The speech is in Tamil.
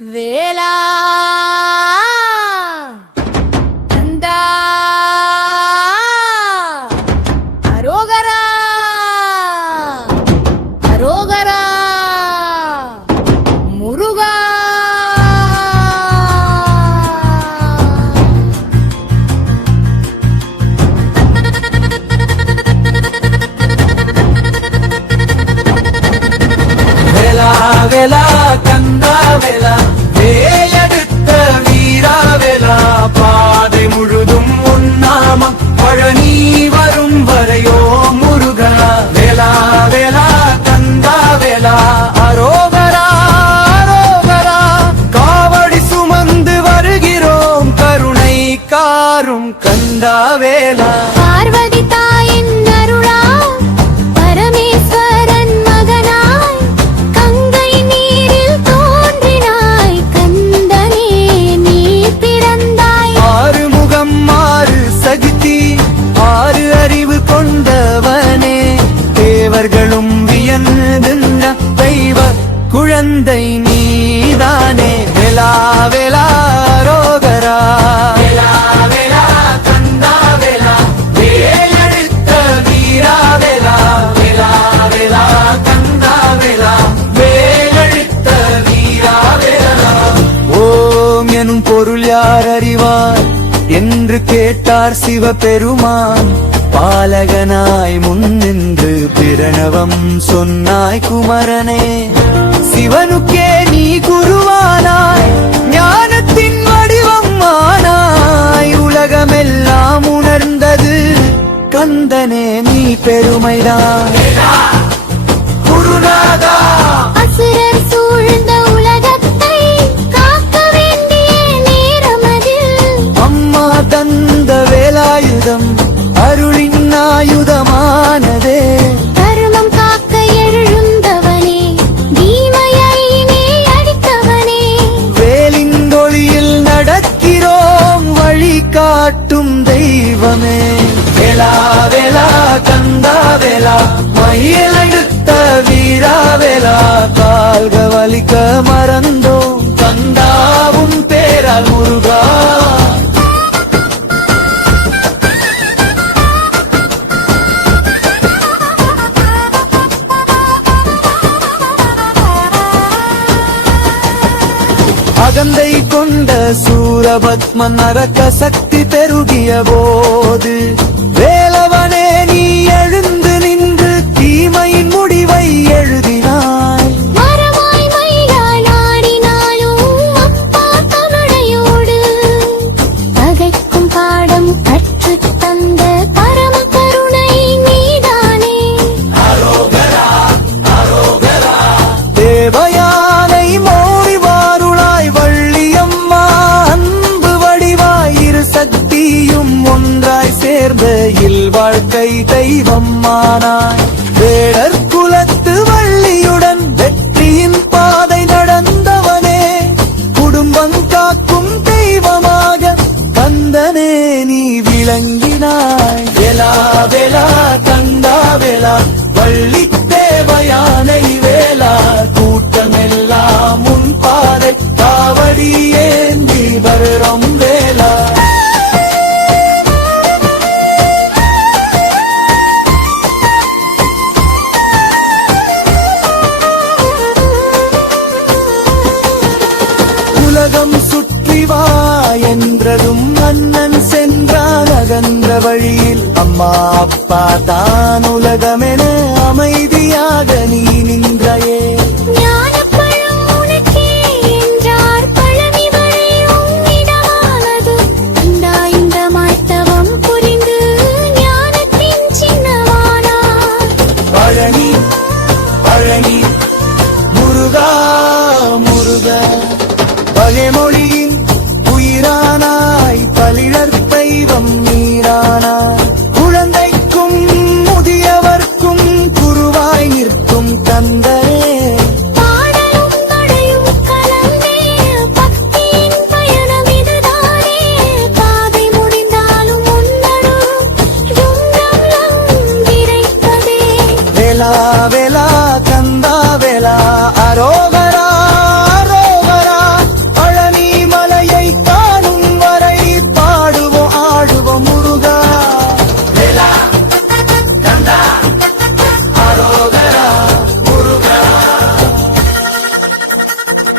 வேலா நந்தா அரோகரா அரோகரா முருகா வேலா வேலா கந்தா வேலா வேலெடுத்த வீரா வேலா பாதை முழுதும் உன்னாமம் பழனி வரும் வரையோ முருகா வேலா வேலா கந்தா வேலா அரோகரா அரோகரா காவடி சுமந்து வருகிறோம் கருணை காரும் கந்தா வேலா பார்வதி தாயின் அருளால் பரமேஸ்வரன் மகனாய் கங்கை நீரில் தோன்றினாய் கந்தனே நீ பிறந்தாய் ஆறு முகம் ஆறு சக்தி ஆறு அறிவு கொண்டவனே தேவர்களும் வியந்துள்ள தெய்வ குழந்தை நீதானே வேலா வேலா ரோகரா வேலா வேலா கந்தா வேலா வேலெடுத்த வீரா வேலா வேலா வேலா கந்தா வேலா வேலெடுத்த வீரா வேலா ஓம் எனும் பொருள் யார் அறிவார் என்று கேட்டார் சிவபெருமான் பாலகனாய் முன்னின்று பிரணவம் சொன்னாய் குமரனே சிவனுக்கே நீ குருவானாய் ஞானத்தின் வடிவம் ஆனாய் உலகமெல்லாம் உணர்ந்தது கந்தனே நீ பெருமைதான் குருநாதா அசுரர் சூழ்ந்த உலகத்தை காக்க வேண்டிய நேரமதில் அம்மா தந்த வேலாயுதம் அருளின் ஆயுதமானதே தர்மம் காக்க எழுந்தவனே தீமையை நீ அடித்தவனே வேலின் ஒளியில் நடக்கிறோம் வழி காட்டும் தெய்வமே வேலா வேலா கந்தா வேலா மயிலெடுத்த வீரா வேலா கால்க வலிக்க மறந்தோம் கந்தாவும் பேரால் முருகா அகந்தை கொண்ட சூரபத்ம நரக சக்தி பெருகிய போது வேலவனே நீ எழுந்து நின்று தீமையின் முடிவை எழுதினாய் மரமாய் மயிலாய் ஆடினாலும் அப்பா தமிழையோடு பகைக்கும் பாடம் கற்றுத் தந்த பரம கருணை நீதானே தேவயானை மோடி வாருளாய் வள்ளியம்மா அன்பு வடிவாய் இரு சக்தியும் ஒன்றாய் சேர்ந்த இல்வாழ்க்கை தெய்வம்மானாய் வேடர் குலத்து வள்ளியுடன் வெற்றியின் பாதை நடந்தவனே குடும்பம் காக்கும் தெய்வமாக கந்தனே நீ விளங்கினாய் வேலா வேலா கந்தா வேலா வள்ளி தேவயானை வேலா கூட்டமெல்லாம் உன் பாதை காவடி ஏந்தி வரும் வேலா உலகம் சுற்றி வா என்றதும் அண்ணன் சென்றான் அகன்ற வழியில் அம்மா அப்பா தான் உலகமென அமைதியாக நீ நின்றாயே